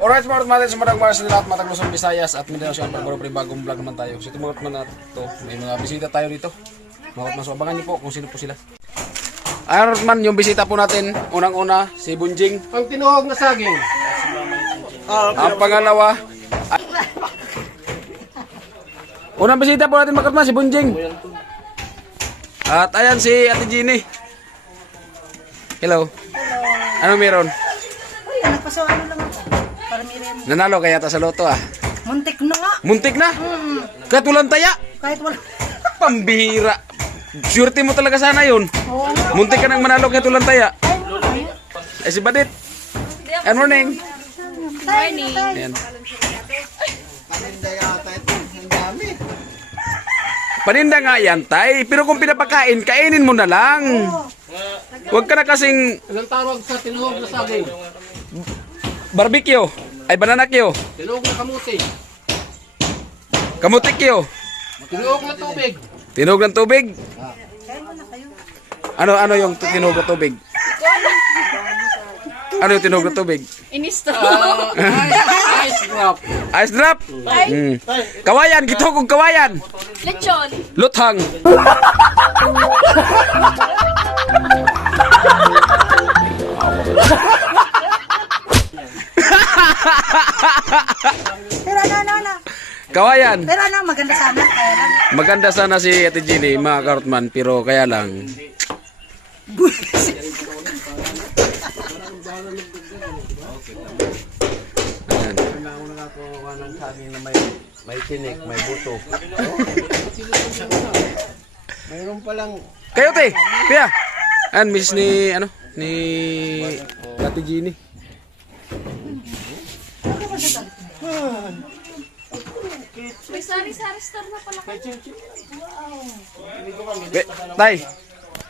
Alright mga kapatid, sumadang para sa lahat matang Luzon, Visayas at Mindanao siya ang bagong vlog naman tayo. So ito mga kapatid na ito, may mga bisita tayo dito. Mga kapatid, so abangan niyo po kung sino po sila. Ayun man, yung bisita po natin, unang-una, si Bunjing. Ang tinuhog na saging. Ang pangalawa, unang bisita po natin mga kapatid, si Bunjing. At ayan si Ate Jeannie. Hello. Ano meron? Uy, nagpaso ano lang ako. Para merienda. Nanalo kaya ta sa loto ah. Muntik na nga. Muntik na. Katulang taya. Kahit wala. Pambihira. Surety mo talaga sana yun. Oo nga. Muntik ka nang manalo kaya tulang taya. Eh si Badit. Good morning. Morning. Ayan. Paninda nga yan, tay. Pero kung pinapakain, kainin mo na lang. Huwag ka na kasing Anong tawag sa tinuhog na saging? barbecue. Ay, banana kyo. Tinuhog na kamuti. Kamutik kyo. Tinuhog na tubig. Tinog ng tubig. Kain mo na kayo. Ano yung tinog ng tubig? Ano yung tinog ng tubig? Inisto. Ice drop. Ice drop. Kawayan, gito kong kawayan. Lechon. Luthang. Pero ano. Kawayan. Pero ano, maganda sana. Kaya lang. Maganda sana si Ate Jeannie, mga karotman, pero kaya lang. Ayan. May tinik, may buto. Mayroon palang Kayo, te. Pia. Ayan, miss ni, ni Ate Jeannie. May sari-sari store na pala kayo. Tay,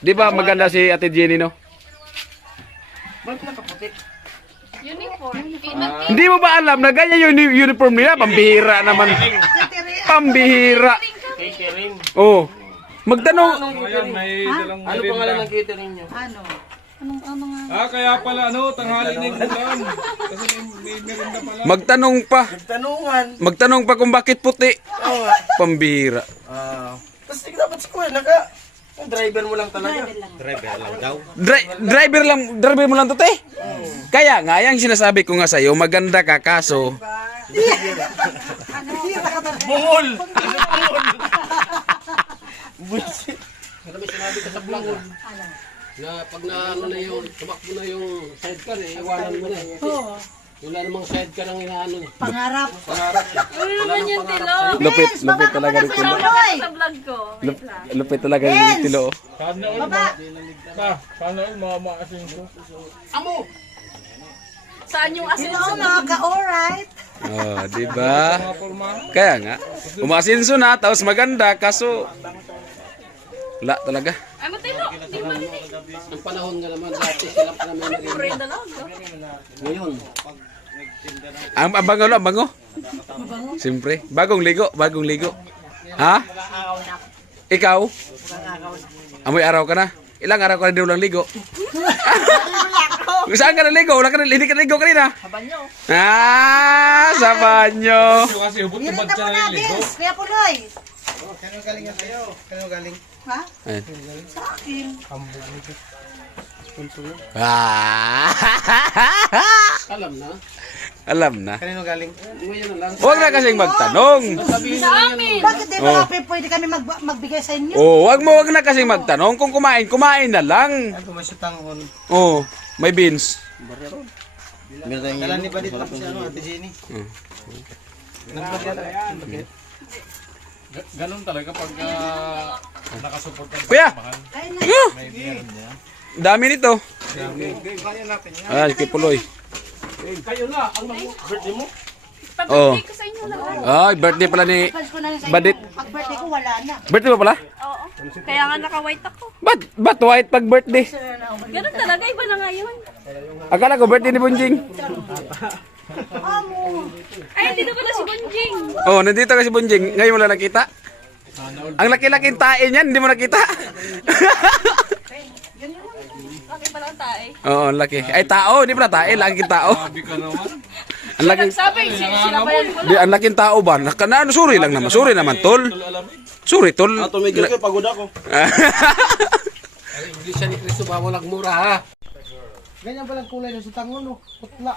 di ba maganda si Ate Jeannie, no? Uniform. Hindi mo ba alam na ganyan yung uniform nila? Pambihira naman. Pambihira. catering. Oh. Magtanong. Ano pangalan ng catering nyo? Ano? Ano nga? Kaya pala tanghali na yung ulan. Kasi may merinda pala. Magtanong pa. Tanungan. Magtanong pa kung bakit puti. Pambihira. Tapos dapat si Kuya, driver mo lang talaga. Driver mo lang to, te. Kaya nga, yung sinasabi ko nga sa'yo, maganda ka, kaso. Bungol! Bullshit. Ano may sinabi ka sa vlog? Na pag na yung tumakbo na yung sidecar iwanan mo na Oo. Wala namang sidecar ang inaano eh. Pangarap. Ano naman yung tilo? Lupit talaga ni Tilo. Tuloy. Sa vlog ko. Lupit talaga ni Tilo. Sana all sana all mga maasin ko. Amo! Saan yung asin? Sino mga ka-alright? Oh, di ba? Kaya nga, umasinso na, tapos maganda, kaso wala talaga. Ano tilo? Hindi man eh. Ang panahon nga naman dati sila pa naman naging Brenda lang. ngayon. Ang bango. Siyempre, bagong ligo. Ha? Ikaw? Amoy araw ka na? Ilang araw ka na din walang ligo? Saan ka naligo? Hindi ka naligo kanina? Sa banyo. Sa banyo. Kasi hubot Meron tubad na siya po na yung natin. ligo. Kaya puloy. Kano galing nga sa'yo? Kano galing? Ha? Ayan. Sa akin. Alam na. Alam na. Kanino galing? Ngayon na lang. Huwag na kasing magtanong. Sabihin Sa na yan. amin. Bakit di ba pwede kami magbigay sa inyo? Oh, wag na kasing magtanong. Kung kumain na lang. Ako masitang on. Oh, may beans. Kala ni Badit tapos si Ate Jenny. Ganun talaga pag nakasupport ka. Kuya, Kain na. dami nito. Ah, si Puloy. Kayo na, ang birthday mo? Pag-birthday ko sa inyo lang. Ay, birthday pala ni Pag ko na rin sa inyo. Badit. Pag birthday ko, wala na. Birthday mo pala? Oo. Kaya nga naka-white ako. Ba't white pag birthday? Ganun talaga. Iba na nga yun. Akala ko birthday ni Bunjing. Amo. Ay, dito pala si Bonjing. Oh, nandito ka si Bunjing. Ngayon mo lang nakita. Ang laki-laking tae niyan, hindi mo nakita. Laki pala ang tae. Oo, laki. Ay, tao, hindi pala tae, laking tao. Sabi ka naman. Ang laking, Sabi, sila ba yan? di, ang laking tao ba? Ano, suri lang naman. Suri naman, tol. Suri, tol. Tumigil ko, pagod ako. Ay, Iglesia ni Cristo ba walang mura ha? Ganyan palang kulay ng sutangon, no? Putla.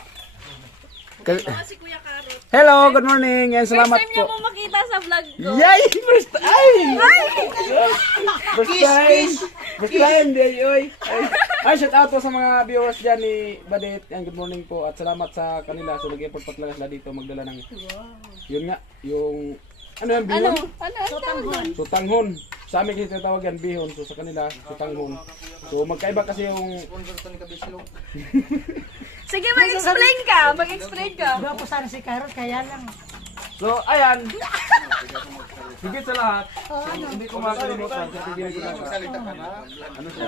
Si Kuya Karot. Hello, good morning. And First salamat time niyo po. po makita sa vlog ko. Yay! First time! First time! First time, day, oy! Ay, shout out po sa mga viewers dyan ni Badet. And good morning po. At salamat sa kanila. So, nag-effort pa talaga sila dito magdala ng... Yun nga, yung... Ano yan, Ano? bihon? Ano? Sutanghon. Sutanghon. Sa amin kasi tinatawag yan, bihon. So, sa kanila, sutanghon. So, magkaiba kasi yung... Sige, mag-explain ka. Mag-explain ka. Doon ako sana si Carol, kaya lang. So, ayan. Higit sa lahat. Hindi ko makakalimutan. Sa tigil ko lang. Ano siya?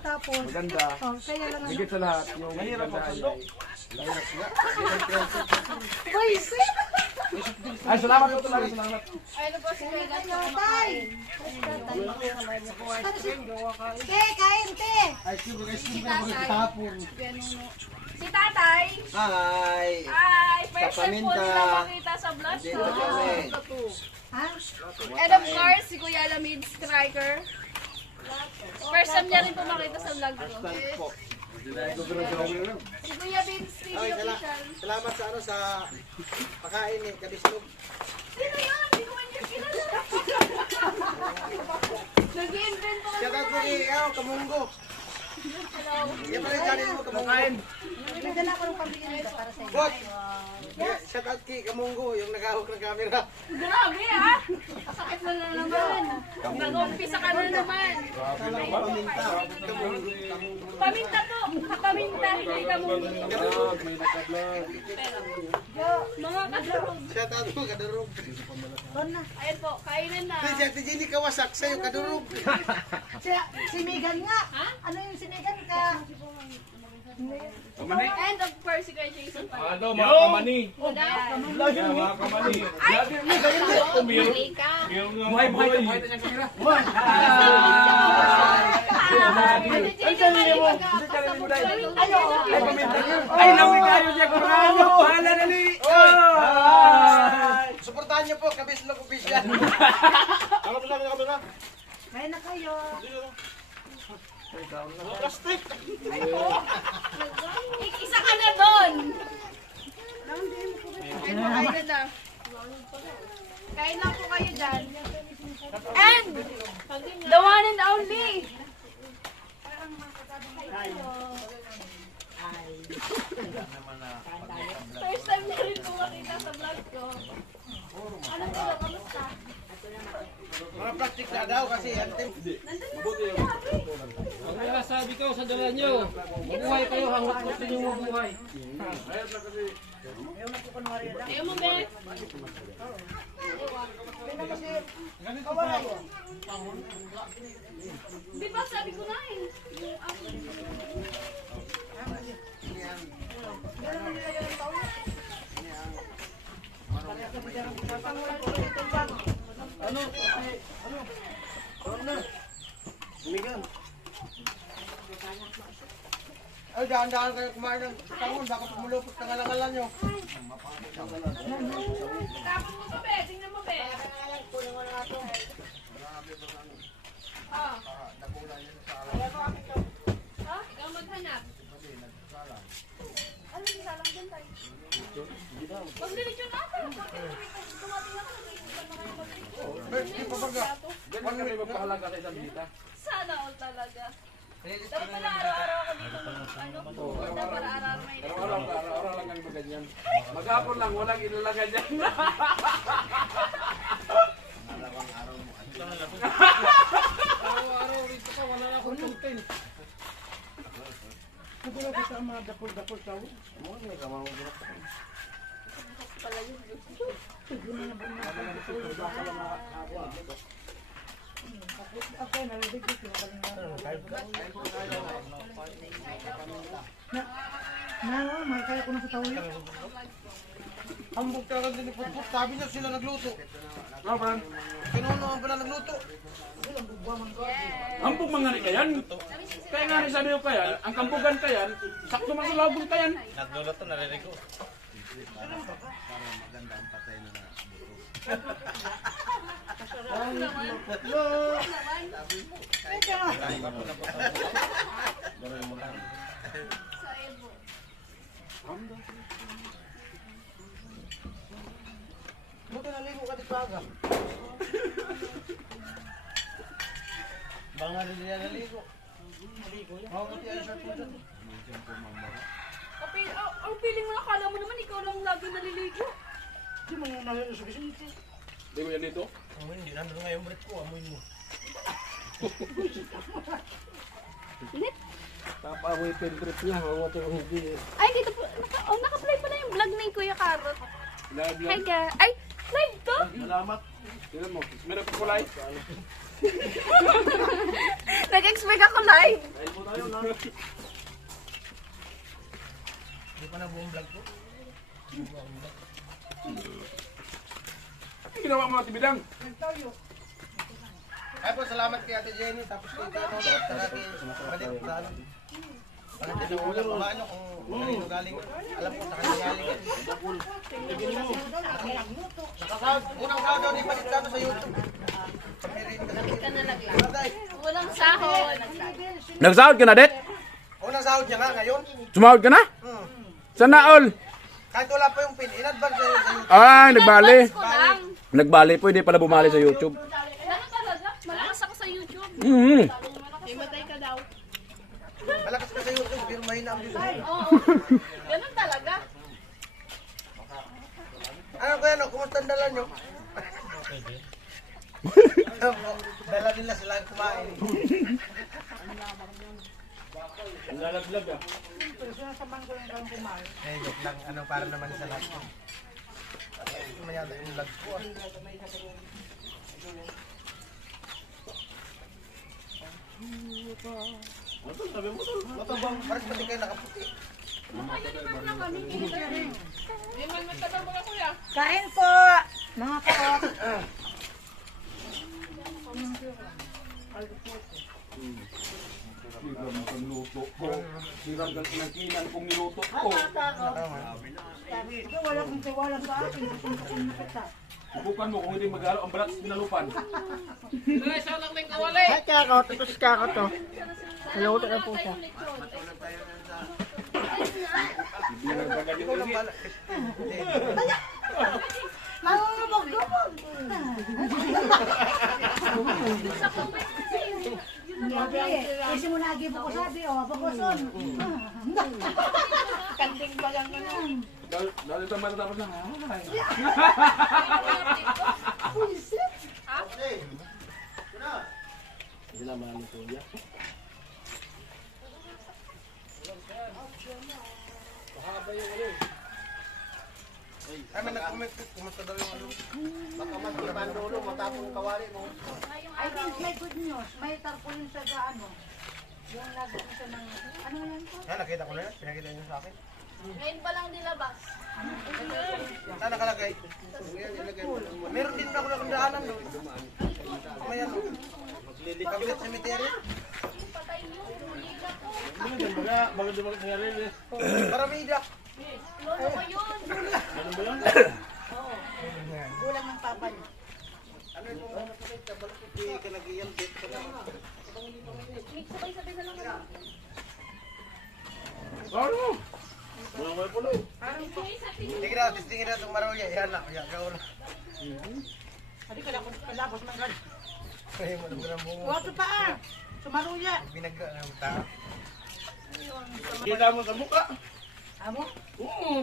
Tapos. Maganda. Kaya lang. Higit sa lahat. Yung maganda ay, salamat po talaga. Salamat. Ano po si Kuya Karot? Tay! Te, kain, te! Si Tatay. Hi! Ay, first time po Paminta. nila makita sa vlog ko. Ha? And of course, si Kuya Lamid Striker. First time niya rin po makita sa vlog ko. Si Kuya Vince TV Official. Salamat sa sa pakain ni Kabislog. Sino yun? Hindi ko man yung kilala. Nag-i-invent po Shout out mo kami. ikaw, Kamunggo. Yan pa rin channel mo, Kamunggo. May dala ko ng pambigyan nito para sa inyo. Bot! Shout out kay Kamunggo, yung nag-ahok ng camera. Grabe ah! Sakit mo na naman. Nag-umpisa ka na naman. Paminta to. Paminta. Hindi ka mo. Mga kadurog. Shout out mo, Kadurog. Ayan po, kainan na. Si Ate Jenny Kawasak sa'yo, Kadurog. Si Megan nga. Ano yung si Megan? Kaya... And of course, si Kuya Jason pa. Ano, mga kamani. Ayan. Mga kamani. Mali ka. Buhay, buhay. Ay, lawin kayo siya kung ano. Bahala na ni. Suportahan niyo po, Kabislog Official. Kaya na kayo. Isa ka na doon. Ayun po, kain na. Kain lang po kayo dyan. And, the one and only. First time na rin po makita sa vlog ko. Ano po, kamusta? Mga plastic na daw kasi antin. Ang nasabi ko sa dala nyo, mabuhay kayo hanggang gusto nyo mabuhay. Ayaw mo, Beth. Di ba sabi ko na eh. Ay, daan-daan kayo kumain ng tangon, baka pumulupot ng alangalan nyo. Tapos mo to, Beth. Tingnan mo, Beth. Ah. Ha? Ikaw maghanap. Ano yung salang dyan tayo? Huwag diretso natin. Dumating ako, nag-iisan na kayo mag-iisan. Ganun kami magpahalaga sa isang bisita. Sana all talaga. Dapat pala araw-araw ako dito ano? Para araw-araw may Araw-araw lang kami maganyan. Maghapon lang, walang ilalagay dyan. Araw-araw rito ka, wala na akong content. Mahal kaya ko na sa tao yun. Hambog talaga din ni Putput. Sabi niya sila nagluto. Ano man? Kinuno ang pala nagluto. Ampog mga ni kayan. Kaya nga rin sabi ko kayan, ang kampugan kayan, sakto man sa labong kayan. Buti naligo ka dito aga. Baka nga rin niya naligo. Oo, buti ay shirt mo dyan. Ang feeling mo, akala mo naman ikaw lang lagi naliligo. Hindi mo nang naliligo sa bisita. Di mo yan dito? Amoy, hindi nandun nga yung breath ko. Amoy mo. Papamoy pa yung trip niya. Mamoto yung hindi. Ay, dito po. Naka-play pala yung vlog ni Kuya Carrot. Live Hi, lang. guys. Ay, live to? Salamat. Tingnan mo, meron pa kulay. Nag-expect ako live. Hindi pa na buong vlog ko. Ano ginawa mo, Ate Bidang? Ay po, salamat kay Ate Jenny. Tapos kay Tano. Saka kay Madit. Ano din yung ulam ba nyo kung kanino galing? Alam ko sa kanino galing. Unang sahod ni Madit Tano sa YouTube. Walang sahod. Nagsahod ka na, Det? Unang sahod niya nga ngayon. Sumahod ka na? Sana all. Kahit wala pa yung pin, in-advance sa YouTube. Ay, nagbali. Ko lang. Nagbali, pwede pala bumali sa YouTube. Ano talaga? Malakas ako sa YouTube. Imatay ka daw. Malakas ka sa YouTube, pero mahina ang views. Oo. Ganun talaga. Ano kuya, no? Kumusta ang dala nyo? Dala nila sila kumain. Ang lalaglag ah. Eh, joke lang. Ano, para naman sa lahat. Mayada yung vlog ko. Matabang. Parang pati kayo nakaputi. Kain po! Mga kaot. Pagluto ko. Hirap ng pinagkinan kung niluto ko. Ikaw wala kong tiwala sa akin. Kung nakita. Subukan mo kung hindi mag-alo ang balat sa nalupan. Ay, kakot. Ito si kakot to. Naluto ka po siya. Nangungubog-gubog. Kasi mo nagibo ko sabi, bagoson. Kanting ba lang ganun? Dahil ito matatapos na. Ay. Sila mahal ni Kuya. Ay, may nag-comment ko. Kumusta daw yung ano? Baka mas ibandolo, matapong kawali mo. I think may good news. May tarpaulin siya sa ano. Yung lagyan siya ng, ano yan po? Yan, nakita ko na yan. Pinakita niyo sa akin. Ngayon pa lang nilabas. Saan nakalagay? Yan, ilagay mo. Meron din ako nakandaanan doon. May ano? Kabinet cemetery. Patay mo. Liga ko. Bakit di nangyari? Para may idak. Lolo ko yun. Gulang ng papa niya. Ano yung mga napalit ka? Balak hindi ka nag-iyan. Mix sabay-sabay na lang. Ano? Wala may puloy. Sige na, testingin na itong marulya. Yan na, yan, gawin na. Hindi ka lang kalapos ng gan. Ay, mo na bungo. Wato pa ah. Sumaruya. Binagga na yung tao. Kita mo sa mukha. Amo? Oo.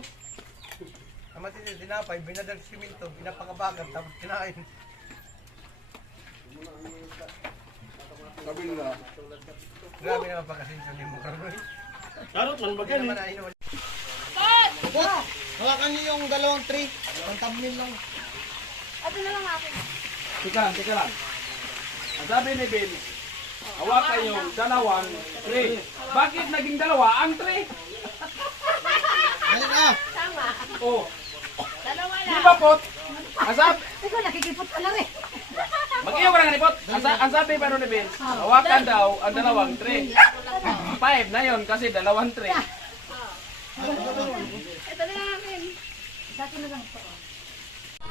Amati din, dinapay, binadag siminto, pinapakabagan, tapos kinain. Sabi nila. Grabe naman pagkasinso ni Muraroy. Karot man Hindi bagyan naman eh. nainom. Hawakan niyo yung dalawang tree. Ang thumbnail lang. Ito na lang akin. Teka lang. Ang sabi ni Ben, hawakan yung dalawang tray. Bakit naging dalawa ang tray? Oh, Dalawa di na. ba pot? Asap, Ikaw, nakikipot ka lang eh. mag-iyo ka na pot. Ang sabi pa nun ni Vince, hawakan daw ang dalawang tray. 5 na yon kasi dalawang tray. Ito na namin. Sa akin na lang po.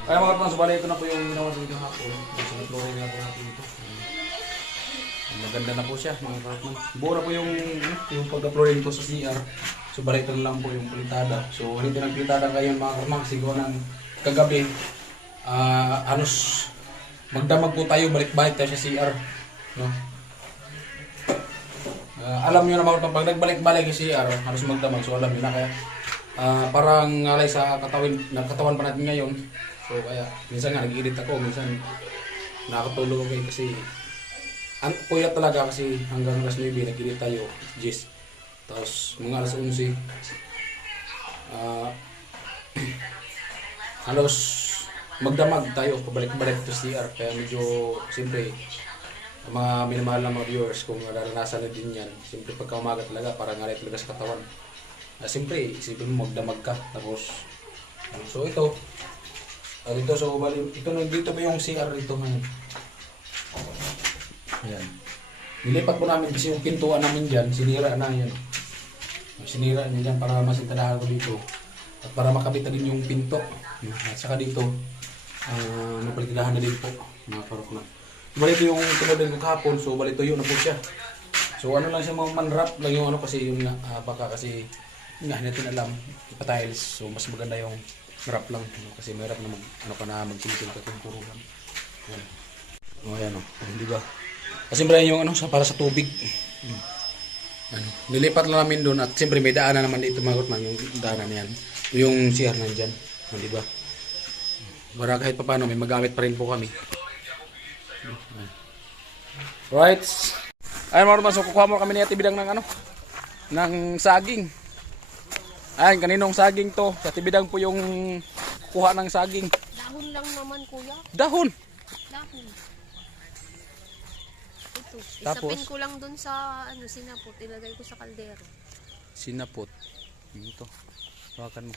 Kaya mga kapatid, bali ito na po yung ginawa sa video hapon. So, nag-flooring na po natin ito. Maganda na po siya mga kapatid. Bura po yung pagka-flooring ko sa CR. So bali ito na lang po yung pintada. So hindi ng pintada kayo mga kapatid. Siguro ng kagabi. Halos magdamag po tayo, balik-balik tayo sa CR. No? Alam nyo na mga kapatid, pag nagbalik-balik yung CR, halos magdamag. So alam nyo na kaya. Parang ngalay sa katawan pa natin ngayon. So kaya minsan nga nag-edit ako, minsan nakakatulog ako kasi puyat talaga kasi hanggang alas 9 nag-edit tayo, Jess. Tapos mga alas 11 halos magdamag tayo, pabalik-balik to CR. Kaya medyo siyempre mga minamahal ng mga viewers kung naranasan na din yan, siyempre pagka umaga talaga parang ngalay talaga sa katawan. Siyempre, isipin mo magdamag ka. Tapos, so ito. Dito, so bali, dito pa yung CR dito ngayon. Ayan. Nilipat po namin kasi yung pintuan namin dyan, sinira na yan. Sinira niya dyan para masintanahan ko dito. At para makabit na din yung pinto. At saka dito, napalikilahan na din po. Mga parok na. Bali ito yung tinodin ko kahapon, so bali ito yun na po siya. So ano lang siya, mga man-wrap lang yung ano kasi yun nga, baka kasi nga, hindi natin alam, ipa-tiles. So, mas maganda yung wrap lang. Kasi may wrap na mag-sintil ka kung puro lang. Ayan. O, ayan o. Di ba? Kasi meron yung ano, para sa tubig. Ano, nilipat lang namin doon at siyempre may daanan naman dito mga kapatid, yung daanan yan. Yung CR nandyan. O, di ba? Para kahit pa paano, may magamit pa rin po kami. Ayan. Right. Ayan mga kapatid, so kukuha mo kami ni Ate Bidang ng ano, ng saging. Ayan, kaninong saging to? Sa Tibidang po yung kuha ng saging. Dahon lang naman, kuya. Dahon! Dahon. Ito. Tapos? Isapin ko lang dun sa sinapot. Ilagay ko sa kaldero. Sinapot. Ito. Hawakan mo.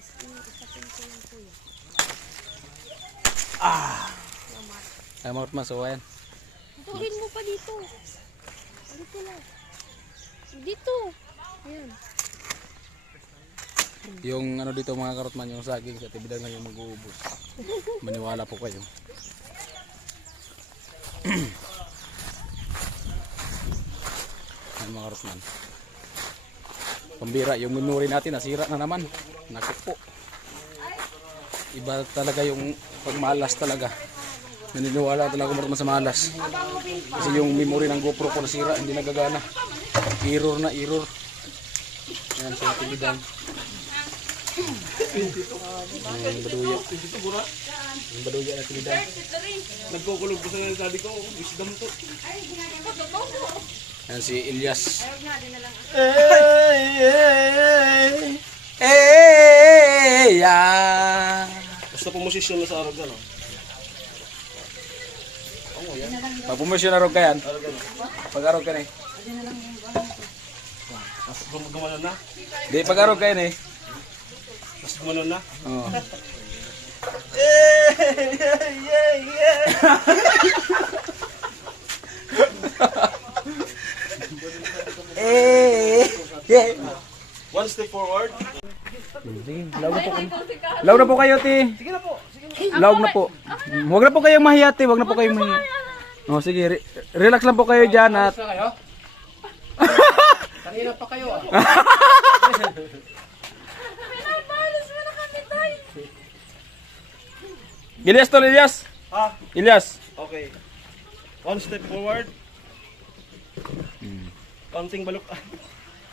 Isapin ko lang, kuya. Ayan mga kapatid, so ayan. Tuhin mo pa dito. Dito lang. Dito. Ayan. Yung ano dito mga karotman, yung saging sa Tibidang ngayon mag-uubos. Maniwala po kayo. Ayan mga karotman. Pambira, yung memory natin nasira na naman. Naku po. Iba talaga yung pagmalas talaga. Naniniwala talaga ako sa malas. Kasi yung memory ng GoPro ko nasira, hindi nagagana. Error na error. Ayan sa Tibidang. Ang baduya. Ang baduya na Tibidang. Nagkukulog ko sa daddy ko, wisdom to. Ayan si Elias. Basta pumosisyon na sa araw gano'n. Pag pumusyon na rin ka yan. Pag-arog ka na eh. Mas gumanon na. Di, pag-arog ka yan eh. Mas gumanon na. Oo. One step forward. Lawag na po kayo, ti. Sige na po. Lawag na po. Huwag na po kayong mahiya, ti. Huwag na po kayong mahiya. Oh, sige. Relax lang po kayo dyan at... Kanina pa kayo ah. Elias to, Elias. Ah, Elias. okay. One step forward. Counting balok.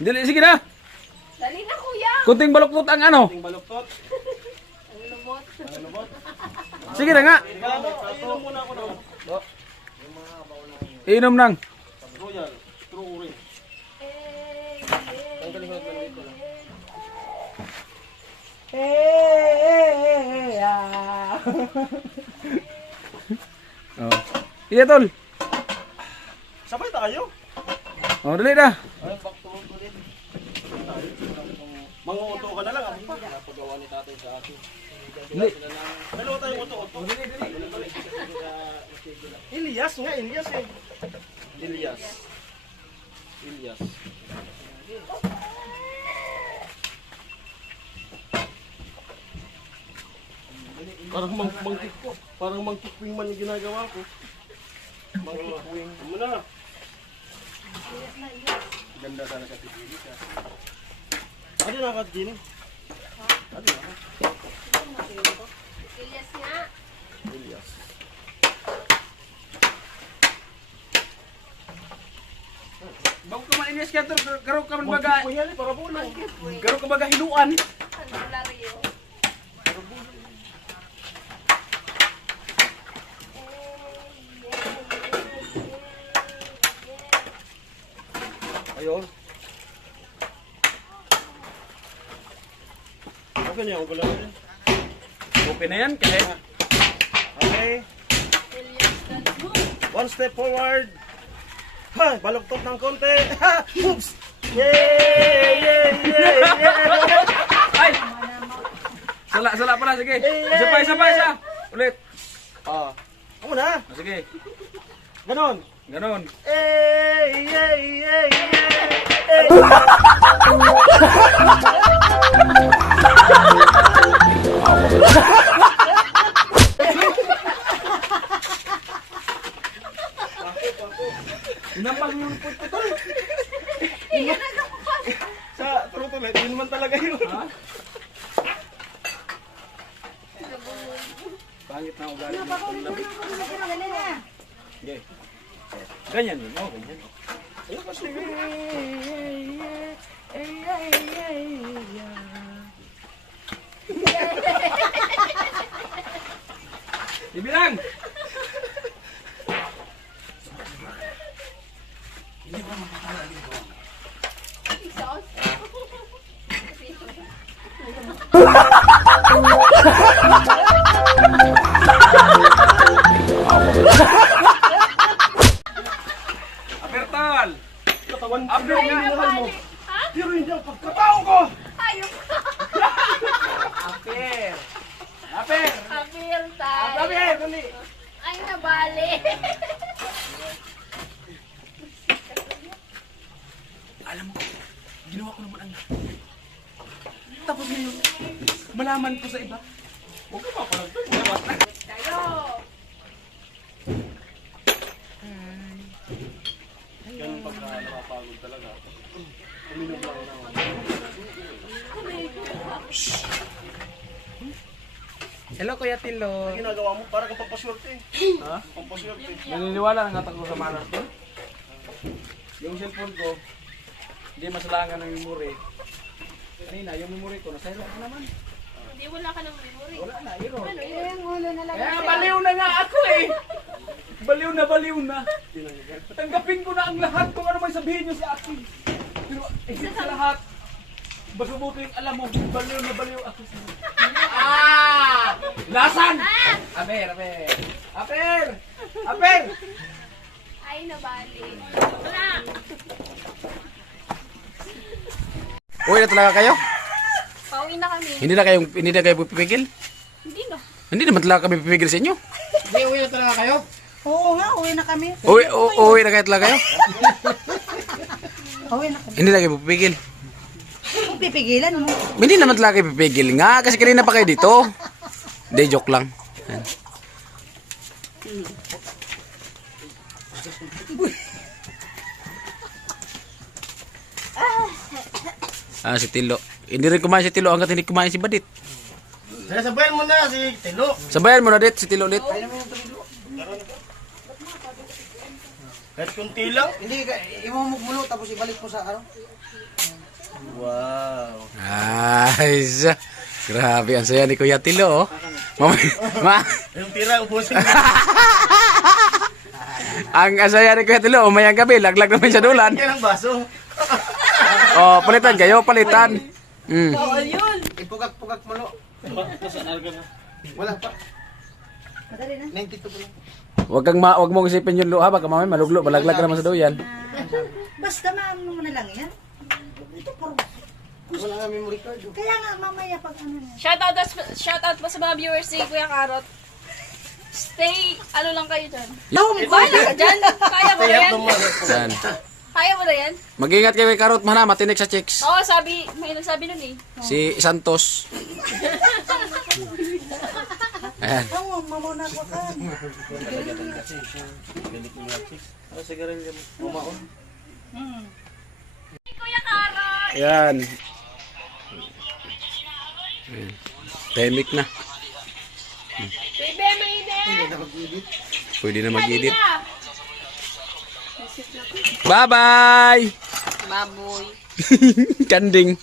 Dili, sige na. Dali na, kuya. Kunting baluktot ang ano. Counting baloktot. Sige na nga. Inom muna ako ng Inom nang. royal. True ring. Tanggalin ko lang dito lang. Oh. Iya, tol. Sabay tayo. Oh, dali na. Ay, back to work ulit. Mga Manguuto ka na lang. Napagawa ni tatay sa akin. Hindi. Dalawa tayong uto-uto. Elias nga, Elias eh. Ilyas. Ilyas. Parang mangkikwing man yung ginagawa ko. Mangkikwing. Muna. Ganda sana sa pipili ka. Ano na kat gini? Ilyas nga. Elias. Bago ka man inis ka, garo ka man baga, Mangkikwing yan eh, para bulo. garo ka baga hinuan. Albularyo. Ayun. Okay niya, ang gulang yun. Okay na yan, kahit. Okay. Ilyas ka. One step forward. Ha, baluktot ng konti. Ha, oops. Yay! Yay! Yay! Yay! Ay! Sala pala, sige. Isa pa. Ulit. Ah, ako na. Sige, Ganon. ganon. Yay! Yay! Yay! Yay! Inampag yung putputol. Sa tuloy-tuloy, yun man talaga yun. Ha? Pangit na ugali mo itong labi. Sige. Ganyan yun, oh, ganyan. Ayun kasi. Ibilang! Apertal! Katawan ko. Aper nga! Pero hindi ang pagkatao ko. Ayun. Aper! Aper! Apir tayo. Aper! Dali! Ay, nabali. Alam mo, ginawa ko naman ang lahat. Tapos ngayon, malaman ko sa iba. Huwag ka pa parang Tayo. Ganun pagka nakapagod talaga. Hello, Kuya Tilo. Ang ginagawa mo, para kang pampaswerte. Ha? Pampaswerte. Naniniwala ng atak ko sa malas ko? Yung cellphone ko, hindi masalangan ng memory. Kanina, yung memory ko, nasa ko naman. Hindi, wala ka ng memory. Wala na, error. Yung ulo na lang. Kaya baliw na nga ako eh. Baliw na. Tanggapin ko na ang lahat kung ano may sabihin nyo sa akin. Pero isip sa lahat, mas mabuti yung alam mo, baliw ako sa Lasan! Aper! Ay, nabali. Wala. Uwi na talaga kayo? Pauwi na kami. Hindi na kayo pipigil? Hindi na. Hindi naman talaga kami pipigil sa inyo. Hindi, uwi na talaga kayo. Oo nga, uwi na kami. Uwi na kayo talaga kayo? Uwi na kami. Hindi na kayo pipigil. Kung pipigilan mo. Hindi naman talaga kayo pipigil nga kasi kanina pa kayo dito. Hindi, joke lang. Ayan. Si Tilo. Hindi rin kumain si Tilo hanggat hindi kumain si Badit. Sasabayan mo na si Tilo. Sabayan mo na dit si Tilo ulit. Kahit kunti lang. Hindi, imumog mo tapos ibalik mo sa ano? Wow. Ay, grabe ang saya ni Kuya Tilo. Oh. Yung tira, ubusin mo. Ang asaya ni Kuya Tilo, umayang gabi, laglag naman sa dulan. Yan ang baso. Oh, palitan kayo, palitan. Mm. Ipugak-pugak mo no. Wala pa. Madali na. 92 pa lang. Wag mong isipin yung luha, baka mamaya maluglo, malaglag ka naman sa duyan. Basta maano mo na lang yan. Ito parang Wala nga memory card. Kaya nga mamaya pag ano na. Shoutout po sa mga viewers ni Kuya Karot. Stay, ano lang kayo dyan. Yo! Bahala ka dyan. Kaya mo na yan. Yan. Kaya mo na yan. Mag-ingat kayo kay Karot, mahal, matinik sa chicks. Oo, may nagsabi nun eh. Si Santos. Ayan. Ang mamuna ko ka. Kuya Karot! Ayan. Ayan. Temik na. Bebe, mainit! Pwede na mag-edit. Na. Bye-bye! Baboy. Kanding.